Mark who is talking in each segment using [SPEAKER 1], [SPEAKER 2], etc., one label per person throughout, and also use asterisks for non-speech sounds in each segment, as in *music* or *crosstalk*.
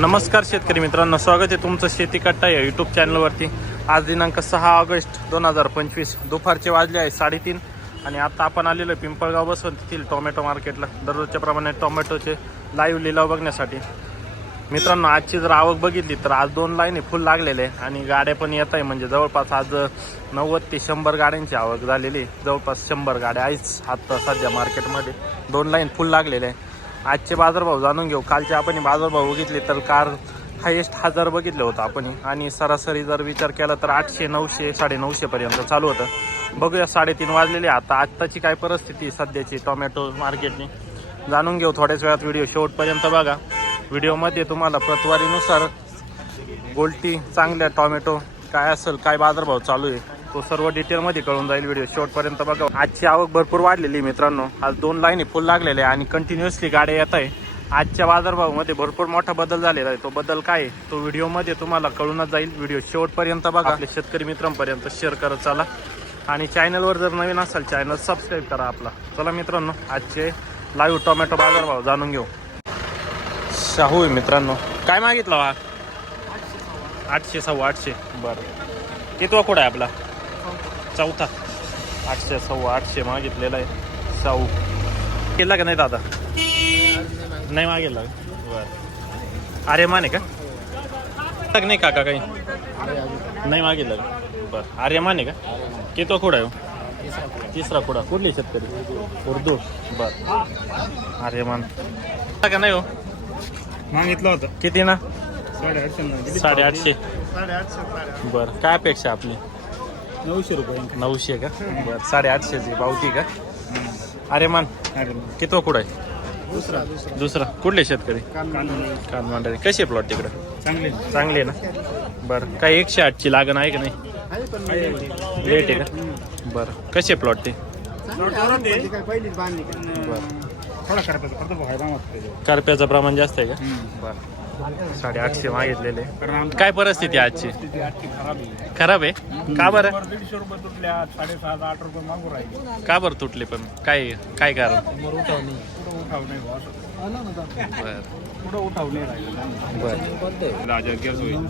[SPEAKER 1] नमस्कार शेतकरी मित्रांनो स्वागत आहे तुमचं शेती कट्टा या यूट्यूब चॅनलवरती आज दिनांक सहा ऑगस्ट दोन हजार पंचवीस. दुपारचे वाजले आहे साडेतीन आणि आता आपण आलेलो आहे पिंपळगाव तेथील टोमॅटो मार्केटला. दररोजच्या प्रमाणे टोमॅटोचे लाईव्ह लिलाव बघण्यासाठी. मित्रांनो आजची जर आवक बघितली तर आज दोन लाईन फुल लागलेले आहे आणि गाड्या पण येत आहे. म्हणजे जवळपास आज नव्वद ते शंभर गाड्यांची आवक झालेली आहे. जवळपास शंभर गाड्या आहेच आत्ता सध्या मार्केटमध्ये दोन लाईन फुल लागलेले आहे. आजचे बाजारभाव जाणून घेऊ. कालचे आपण बाजारभाव बघितले तर कार हायेस्ट हजार बघितलं होतं आपण आणि सरासरी जर विचार केला तर आठशे नऊशे साडेनऊशेपर्यंत चालू होतं. बघूया साडेतीन वाजलेले आता आत्ताची काय परिस्थिती सध्याची टोमॅटो मार्केटने? जाणून घेऊ. थोड्याच वेळात व्हिडिओ शेवटपर्यंत बघा. व्हिडिओमध्ये तुम्हाला प्रतवारीनुसार गोल्टी चांगल्या टोमॅटो काय असेल काय बाजारभाव चालू आहे तो सर्व डिटेलमध्ये कळून जाईल व्हिडिओ शेवटपर्यंत बघा. आजची आवक भरपूर वाढलेली आहे मित्रांनो. आज दोन लाईनी फुल लागलेल्या आहे आणि कंटिन्युअसली गाड्या येत आहे. आजच्या बाजारभावामध्ये भरपूर मोठा बदल झालेला आहे. तो बदल काय आहे? तो व्हिडिओमध्ये तुम्हाला कळूनच जाईल. व्हिडिओ शेवटपर्यंत बघा. आपल्या शेतकरी मित्रांपर्यंत शेअर करत चला. आणि चॅनलवर जर नवीन असाल चॅनल सबस्क्राईब करा आपला. चला मित्रांनो आजचे लाईव्ह टोमॅटो बाजारभाव जाणून घेऊ. शाहू आहे मित्रांनो. काय मागितलं वा? आठशे सव्वा आठशे. बरं. किती कुठं आहे आपला? चौथा. आठशे सव्वा आठशे मागितलेला आहे. शाहू केला का नाही दादा? नाही मागितला का? बरं. अरे माने का? तक नाही काका काही? नाही मागितलं का? बरं. अरे माने का? कितवा कुठं आहे हो? तिसरा कुडा कुठली शेतकरी? उर्दू. बर. अरे मान का नाही हो?
[SPEAKER 2] मागितलं होतं.
[SPEAKER 1] किती ना?
[SPEAKER 2] साडेआठशे
[SPEAKER 1] साडेआठशे.
[SPEAKER 2] साडेआठशे
[SPEAKER 1] बर. काय अपेक्षा आपली?
[SPEAKER 2] नऊशे रुपये
[SPEAKER 1] नऊशे का? बर साडेआठशेची पावती का? अरे मान कितवा कुठं आहे?
[SPEAKER 2] दुसरा
[SPEAKER 1] दुसरा. कुठले शेतकरी?
[SPEAKER 2] कानून
[SPEAKER 1] कानमांडरे कशी प्लॉट तिकडं?
[SPEAKER 2] चांगले
[SPEAKER 1] चांगली आहे ना? बरं काय एकशे आठची लागण आहे का नाही? लेट आहे का? बरं कसे प्लॉट ते? बरं. करप्याचं प्रमाण जास्त आहे का? बरं. साडेआठशे मागितलेले. काय परिस्थिती आहे आजची?
[SPEAKER 2] खराब आहे.
[SPEAKER 1] खराब आहे? का बरं?
[SPEAKER 2] दीडशे रुपये तुटल्या साडेसात आठ रुपये मागू राहिले.
[SPEAKER 1] का बरं तुटले पण? काय काय कारण?
[SPEAKER 2] समोर उठाव नाही. पुढं उठाव नाही बुवा असं.
[SPEAKER 1] बरं.
[SPEAKER 2] पुढं उठाव नाही राहिले.
[SPEAKER 1] बरं.
[SPEAKER 2] राजा गॅस होईल.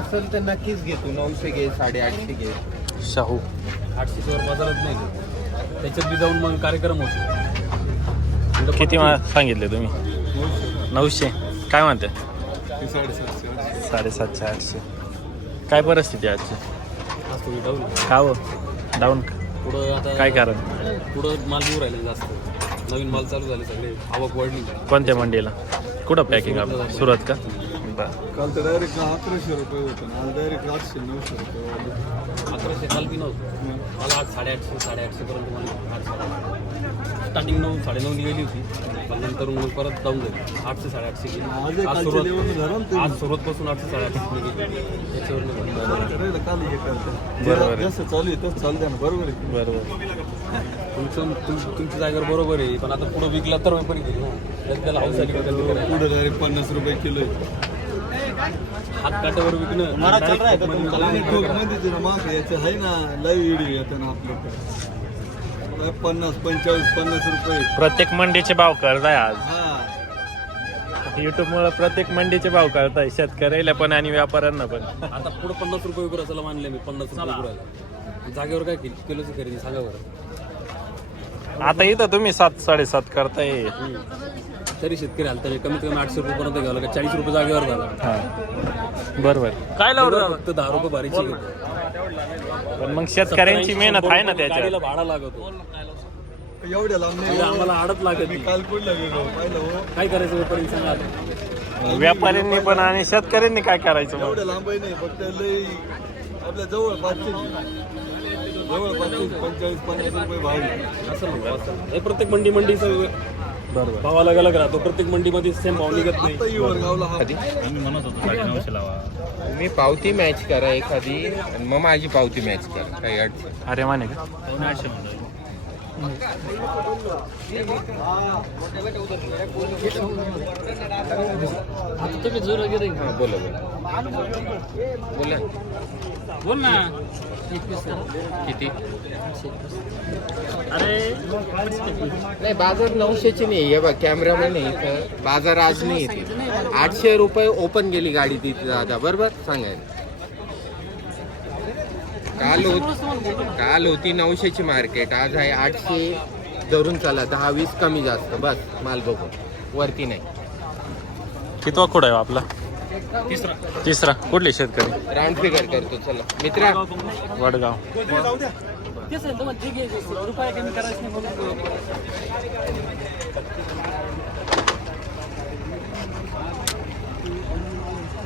[SPEAKER 3] असेल तर नक्कीच घे तू नऊशे घे साडेआठशे घे.
[SPEAKER 1] शाहू.
[SPEAKER 4] आठशे वर बाजारात नाही त्याच्यात बी जाऊन मग कार्यक्रम होतो.
[SPEAKER 1] किती मा सांगितले तुम्ही? नऊशे. काय म्हणते? साडेसातशे आठशे. काय परिस्थिती आहे आजची?
[SPEAKER 4] डाऊन
[SPEAKER 1] का हो? डाऊन
[SPEAKER 4] पुढं आता
[SPEAKER 1] काय कारण?
[SPEAKER 4] पुढं माल येऊ राहिले जास्त. नवीन माल चालू झाले सगळे. आवक वाढली.
[SPEAKER 1] कोणत्या मंडीला? कुठं पॅकिंग आपलं? सुरत का? बरं
[SPEAKER 5] काल तर डायरेक्ट अकराशे रुपये होतं आज डायरेक्ट आठशे नऊशे रुपये.
[SPEAKER 4] अकराशे काल बी नव्हतं मला आज साडेआठशे साडेआठशे पर्यंत मला आज स्टार्टिंग नऊ साडेनऊ निघाली होती पण नंतर मग परत डाऊन झाली आठशे साडेआठशे गेली
[SPEAKER 5] आज
[SPEAKER 4] सुरुवात
[SPEAKER 5] ते.
[SPEAKER 4] आज सुरुवातपासून आठशे साडेआठशे त्याच्यावर
[SPEAKER 5] काल.
[SPEAKER 1] बरोबर.
[SPEAKER 5] जसं चालू आहे तसं ना बरोबर आहे
[SPEAKER 1] बरोबर
[SPEAKER 4] तुमचं तुम- तुमच्या जागेवर बरोबर आहे पण आता पुढं विकला तर पण घेईल ना त्याला हाऊस आली.
[SPEAKER 5] पुढे डायरेक्ट पन्नास रुपये किलो आहे माग याचं आहे ना. लाईव्ह व्हिडिओ येतं ना आपल्याकडे पन्नास पंचेचाळीस पन्नास रुपये.
[SPEAKER 1] प्रत्येक मंडीचे भाव कळताय आज.
[SPEAKER 5] हा.
[SPEAKER 1] युट्यूब मुळे प्रत्येक मंडीचे भाव कळताय शेतकऱ्याला पण आणि व्यापाऱ्यांना पण.
[SPEAKER 4] आता पुढे पन्नास रुपये विकू असायला मानले मी पन्नास रुपये विकू जागेवर काय किलो? किलोची खरेदी सांगा बरं.
[SPEAKER 1] आता इथं तुम्ही सात साडेसात करताय.
[SPEAKER 4] तरी शेतकरी हालता कमीत कमी आठशे रुपये पर्यंत घ्यावं लागेल चाळीस रुपये जागेवर झाला
[SPEAKER 1] हा. बरोबर. काय लावलं
[SPEAKER 4] फक्त दहा रुपये भारीची घेतो
[SPEAKER 1] पण मग शेतकऱ्यांची मेहनत आहे ना
[SPEAKER 4] गाडीला
[SPEAKER 1] त्याच्यात?
[SPEAKER 4] भाडा लागतो
[SPEAKER 5] एवढ्या लांब नाही.
[SPEAKER 4] इकडे आम्हाला आडत लागत
[SPEAKER 5] काल पाहिलं हो.
[SPEAKER 4] काय करायचं व्यापारी सांगा. आता.
[SPEAKER 1] व्यापाऱ्यांनी पण आणि शेतकऱ्यांनी काय करायचं मग?
[SPEAKER 5] एवढ्या लांबही नाही फक्त लई आपल्या जवळ पाचशे. जवळ पाचशे पंचेचाळीस पन्नास रुपये भाव आहे.
[SPEAKER 4] असं म्हणतो असं हे प्रत्येक मंडी मंडीचं
[SPEAKER 1] बरोबर.
[SPEAKER 4] भाव अलग अलग राहतो. प्रत्येक मंडीमध्ये सेम भाव निघत नाही.
[SPEAKER 5] हा
[SPEAKER 3] तुम्ही पावती मॅच करा एखादी आणि मग माझी पावती मॅच करा. काही अडचण
[SPEAKER 1] अरे माने का?
[SPEAKER 4] आता तुम्ही जोर वगैरे
[SPEAKER 3] बोला बोला.
[SPEAKER 4] बोल. ना.
[SPEAKER 3] किती?
[SPEAKER 4] अरे.
[SPEAKER 3] नाही बाजार नऊशेची नाही आहे. बघ कॅमेरामॅन नाही इथं. बाजार आज नाही आठशे रुपये ओपन गेली गाडी तिथे दादा. बरोबर? सांगायला काल होत काल होती नऊशेची मार्केट आज आहे आठशे धरून चला दहा वीस कमी जास्त बस माल बघून वरती नाही.
[SPEAKER 1] कितवा खोड आहे हो आपला?
[SPEAKER 4] तिसरा.
[SPEAKER 1] तिसरा. कुठले शेतकरी?
[SPEAKER 3] राऊंड फिगर करतो चला. मित्रा.
[SPEAKER 1] वडगाव.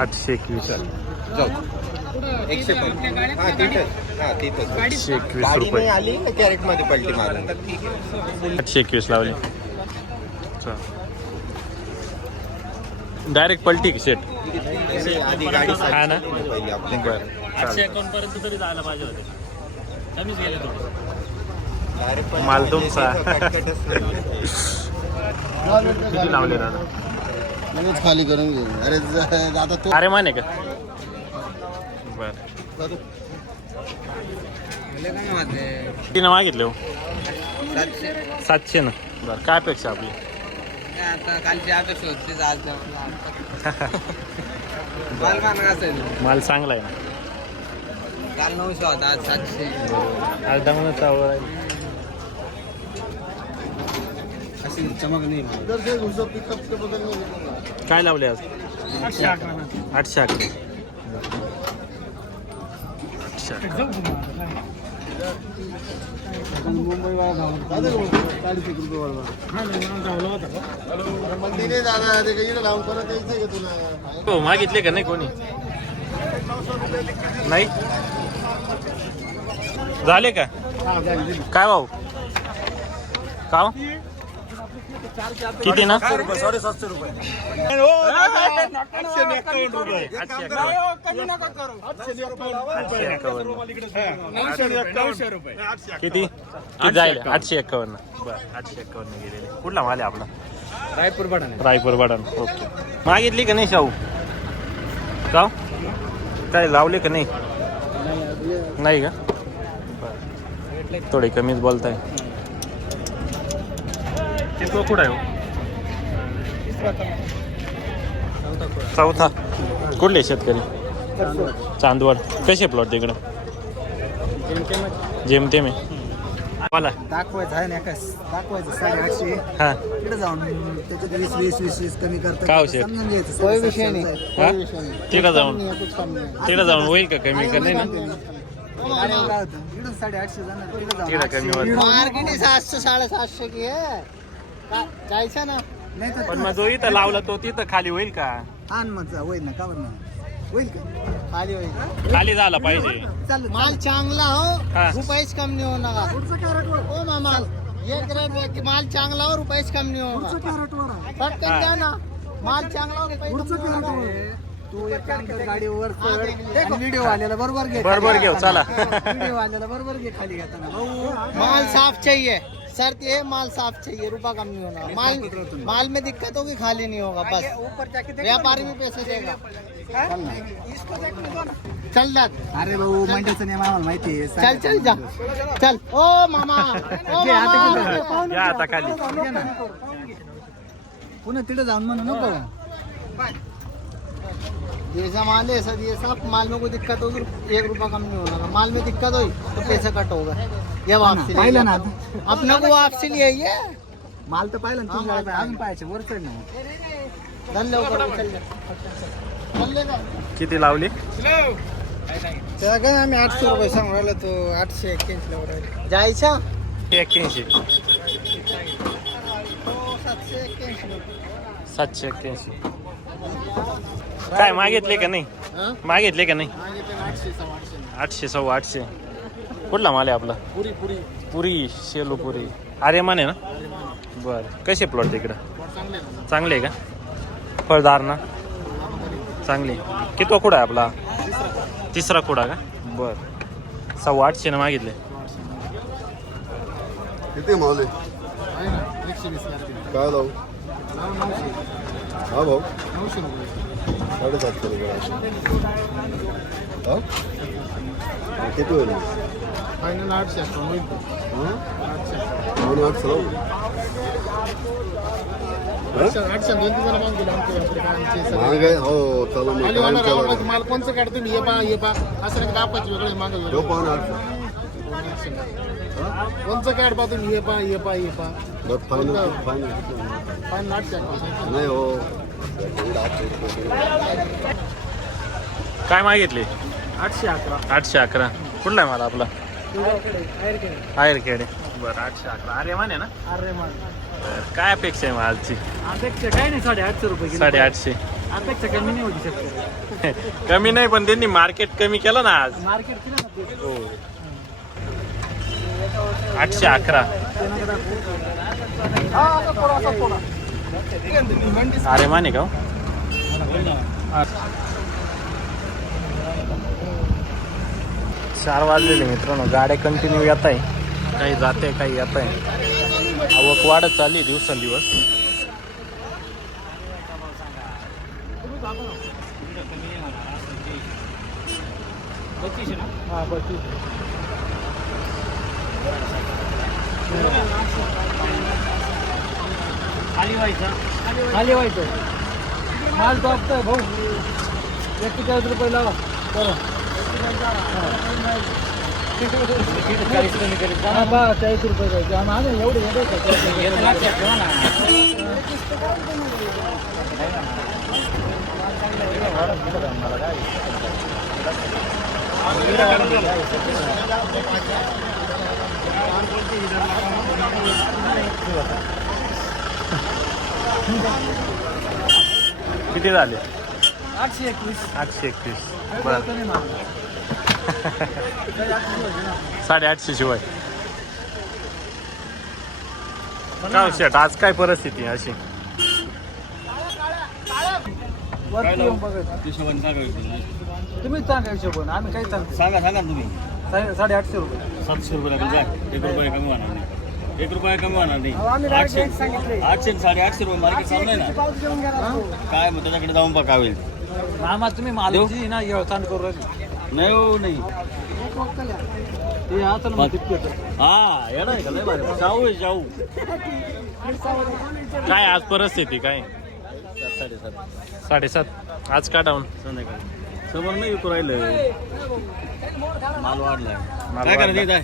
[SPEAKER 1] आठशे एकवीस.
[SPEAKER 3] जाऊ. एकशे हा तिथं हा तिथं
[SPEAKER 1] एकवीस
[SPEAKER 3] गाडी
[SPEAKER 1] रुपये.
[SPEAKER 3] नाही आली कॅरेटमध्ये पलटी मारून. तर ठीक आहे.
[SPEAKER 1] आठशे एकवीस लावली. डायरेक्ट पलटी की सेट
[SPEAKER 3] आधी गाडी
[SPEAKER 1] हा ना?
[SPEAKER 3] पहिली
[SPEAKER 1] बरं.
[SPEAKER 4] आठशे
[SPEAKER 1] चालेल.
[SPEAKER 4] अकाउंट पर्यंत तरी जायला पाहिजे होते. कमीच गेले थोडं
[SPEAKER 3] Direct पलटी
[SPEAKER 1] माल
[SPEAKER 3] मध्ये
[SPEAKER 1] तुमचा.
[SPEAKER 3] त्याचं कटकटच नाही.
[SPEAKER 1] किती लावले दादा?
[SPEAKER 6] लगेच खाली करून घेऊ अरे ज- आता तो
[SPEAKER 1] अरे माने का? बर तिनं मागितले हो. सातशे. ना. बरं काय अपेक्षा आपली?
[SPEAKER 3] आता कालची अपेक्षा होती आज *laughs* माल असेल.
[SPEAKER 1] माल चांगला आहे ना?
[SPEAKER 3] काल नऊशे होता आज सातशे.
[SPEAKER 1] आज डाऊनच चावळ आहे.
[SPEAKER 3] अशी चमक नाही।
[SPEAKER 1] काय लावले आज?
[SPEAKER 2] आठशे अकरा.
[SPEAKER 1] आठशे अकरा. आठशे
[SPEAKER 2] का?
[SPEAKER 6] नाही का
[SPEAKER 1] हो मागितले का नाही कोणी? नाही? झाले का? काय भाऊ? का किती ना?
[SPEAKER 2] साडेसातशे रुपये
[SPEAKER 1] किती जाईल आठशे एकावन्न बरं आठशे एकावन्न गेलेले. कुठला माल आहे आपला?
[SPEAKER 2] रायपूर बडा
[SPEAKER 1] रायपूर बडान ओके. मागितली का नाही शाहू? का काय लावले का नाही? नाही का. थोडे कमीच बोलताय. किती कुठं आहे हो? चौथा. कुठले शेतकरी? चांदवड. कसे प्लॉट तिकडं? जेमतेम आहे. मला.
[SPEAKER 6] दाखवायचं आहे ना कस दाखवायचं साडेआठशे
[SPEAKER 1] हां.
[SPEAKER 6] तिकडे जाऊन त्याच्यात वीस वीस वीस वीस कमी करता
[SPEAKER 1] का हो शेठ?
[SPEAKER 6] समजून घ्यायचं. काही विषय नाही.
[SPEAKER 1] हा? तिकडं जाऊन. तिकडं जाऊन होईल का कमी? का नाही ना?
[SPEAKER 6] इकडून साडेआठशे जाणार. तिकडे
[SPEAKER 1] कमी होईल
[SPEAKER 6] मार्केट सातशे साडेसातशे की जायचं ना. नाही तर
[SPEAKER 1] पण मग जो इथं लावला तो तिथं खाली होईल का?
[SPEAKER 6] आण मग जा, होईल ना का बरं नाही? होईल का? खाली होईल.
[SPEAKER 1] खाली झाला पाहिजे.
[SPEAKER 6] चालेल माल चांगला हो.
[SPEAKER 1] हा.
[SPEAKER 6] रुपयेच कम नहीं होना का ओ मामा एक रेट की माल चांगला हो रुपयेच कम नहीं होगा पटकन द्या ना. माल चांगला हो रुपये तू एक काम कर गाडीवर व्हिडिओ वाल्याला बरोबर घे.
[SPEAKER 1] बरोबर घेऊ चला. *laughs*
[SPEAKER 6] व्हिडिओ वाल्याला बरोबर घे खाली घेताना. भाऊ. माल साफ चाहिए. शर्त ये माल साफ चाहिए रुपया कम नहीं होना। माल माल में दिक्कत होगी खाली नहीं होगा बस। व्यापारी भी पैसे देगा। चल जा अरे भाऊ मंडळचं नियम आम्हाला माहिती आहे चल चल जा। चल। ओ मामा। *laughs* ओ मामा।
[SPEAKER 1] या आता खाली।
[SPEAKER 6] पुन्हा तिथे जाऊन म्हणू नको जैसा माल है सर ये सब माल में कोई दिक्कत होगी एक रुपया कम नहीं होगा माल में दिक्कत होगी तो पैसा कट होगा ये वापसी पाहिलं ना अपना को वापसी लिए ये माल तर पाहिलं ना तुझ्या अजून पाहायचे वर चढ ना. चल लवकर चल चल का
[SPEAKER 1] किती लावली?
[SPEAKER 6] आम्ही आठशे रुपये सांगू राहिलो तो आठशे एक्क्याऐंशी लावून राहिले जायच्या
[SPEAKER 1] एक्क्याऐंशी
[SPEAKER 6] सातशे एक्क्याऐंशी.
[SPEAKER 1] सातशे एक्क्याऐंशी. काय मागितले का नाही? मागितले का नाही?
[SPEAKER 6] आठशे सव्वा आठशे.
[SPEAKER 1] कुठला माल आहे आपला?
[SPEAKER 6] पुरी पुरी.
[SPEAKER 1] पुरी शेलू पुरी. आर्यमान आहे ना? बरं. कसे प्लॉट तिकडं?
[SPEAKER 6] चांगले
[SPEAKER 1] चांगले आहे का? फळदार ना? चांगली कितवा कुडा आहे आपला? तिसरा कुडा का? बर. सव्वा आठशे ना मागितले.
[SPEAKER 7] किती
[SPEAKER 8] वीस
[SPEAKER 7] काय लावू हा भाऊ साडेसातशे रुपये. किती होईल?
[SPEAKER 8] फायनल आठशे अकाउंट होईल
[SPEAKER 7] हा?
[SPEAKER 8] आठशे
[SPEAKER 7] पावणे आठशे लावू
[SPEAKER 8] आठशे आठशे दोन आमच्या सगळे.
[SPEAKER 7] महाग आहे? हो चला मग
[SPEAKER 8] खाली वाला राव,
[SPEAKER 7] कायमचं
[SPEAKER 8] मग माल कोणचं काढ तुम्ही ये पा ये पा असं नाही दापायचं वेगळं मागं
[SPEAKER 7] ठेव
[SPEAKER 8] वेगळं
[SPEAKER 7] पावणे आठशे
[SPEAKER 8] कोणचं काढ तुम्ही ये पा ये पा ये पा
[SPEAKER 7] बस फायनल फायनल
[SPEAKER 8] फायनल आठशे.
[SPEAKER 7] नाही हो.
[SPEAKER 1] काय मागितले?
[SPEAKER 8] आठशे अकरा.
[SPEAKER 1] आठशे अकरा. कुठला आहे मला आपला? आयर खेडे बरं आठशे अकरा अरे माने ना?
[SPEAKER 8] अरे मान
[SPEAKER 1] बरं, काय अपेक्षा आहे मग आजची?
[SPEAKER 8] अपेक्षा काय नाही साडे आठशे रुपये किलो.
[SPEAKER 1] साडेआठशे.
[SPEAKER 8] अपेक्षा कमी नाही होती शकतो. *laughs*
[SPEAKER 1] कमी नाही पण त्यांनी मार्केट कमी केलं ना आज.
[SPEAKER 8] मार्केट ते?
[SPEAKER 1] हो. आठशे अकरा.
[SPEAKER 8] हा.
[SPEAKER 1] अरे माने का हो? चार वाजलेले मित्रांनो गाड्या कंटिन्यू येत आहे काही जाते काही येत आहे आवक वाढत चालली दिवसेंदिवस.
[SPEAKER 8] हा, बत्तीस. खाली व्हायचं. माल टॉपचा भाऊ. एक्केचाळीस रुपये लावा. बरं चाळीस रुपये पाहिजे आम्ही एवढे
[SPEAKER 1] किती झाले?
[SPEAKER 8] आठशे एकवीस.
[SPEAKER 1] आठशे एकवीस. बरं. साडेआठशे शिवाय. काय शेट आज काय परिस्थिती आहे अशी.
[SPEAKER 8] तुम्हीच सांगा हिशोबाने आम्ही काही सांगतो
[SPEAKER 4] सांगा सांगा ना तुम्ही.
[SPEAKER 8] साडे साडेआठशे रुपये.
[SPEAKER 4] सातशे रुपये लागेल जा. एक रुपये कमी होणार नाही. एक रुपये कमी होणार नाही. आठशे. आठशे आणि साडेआठशे रुपये मार्केट चालू आहे ना? काय मग त्याच्याकडे जाऊन बघा होईल.
[SPEAKER 8] मामा तुम्ही मालची ना व्यवस्था करू राहिली.
[SPEAKER 4] नाही हो नाही.
[SPEAKER 8] ते आता ना मग तितकं.
[SPEAKER 4] हा येणार आहे का? लय भारी. जाऊ आहे जाऊ
[SPEAKER 1] काय आज परिस्थिती काय?
[SPEAKER 4] साडेसात.
[SPEAKER 1] साडेसात आज का डाऊन
[SPEAKER 4] संध्याकाळी. समोर नाही विकू राहिलं माल वाढलाय.
[SPEAKER 1] माल
[SPEAKER 4] काय
[SPEAKER 1] वाढलाय.
[SPEAKER 4] करायचं आहे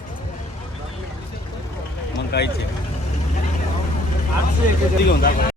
[SPEAKER 4] मग.
[SPEAKER 8] आठशे
[SPEAKER 4] किती घेऊन टाका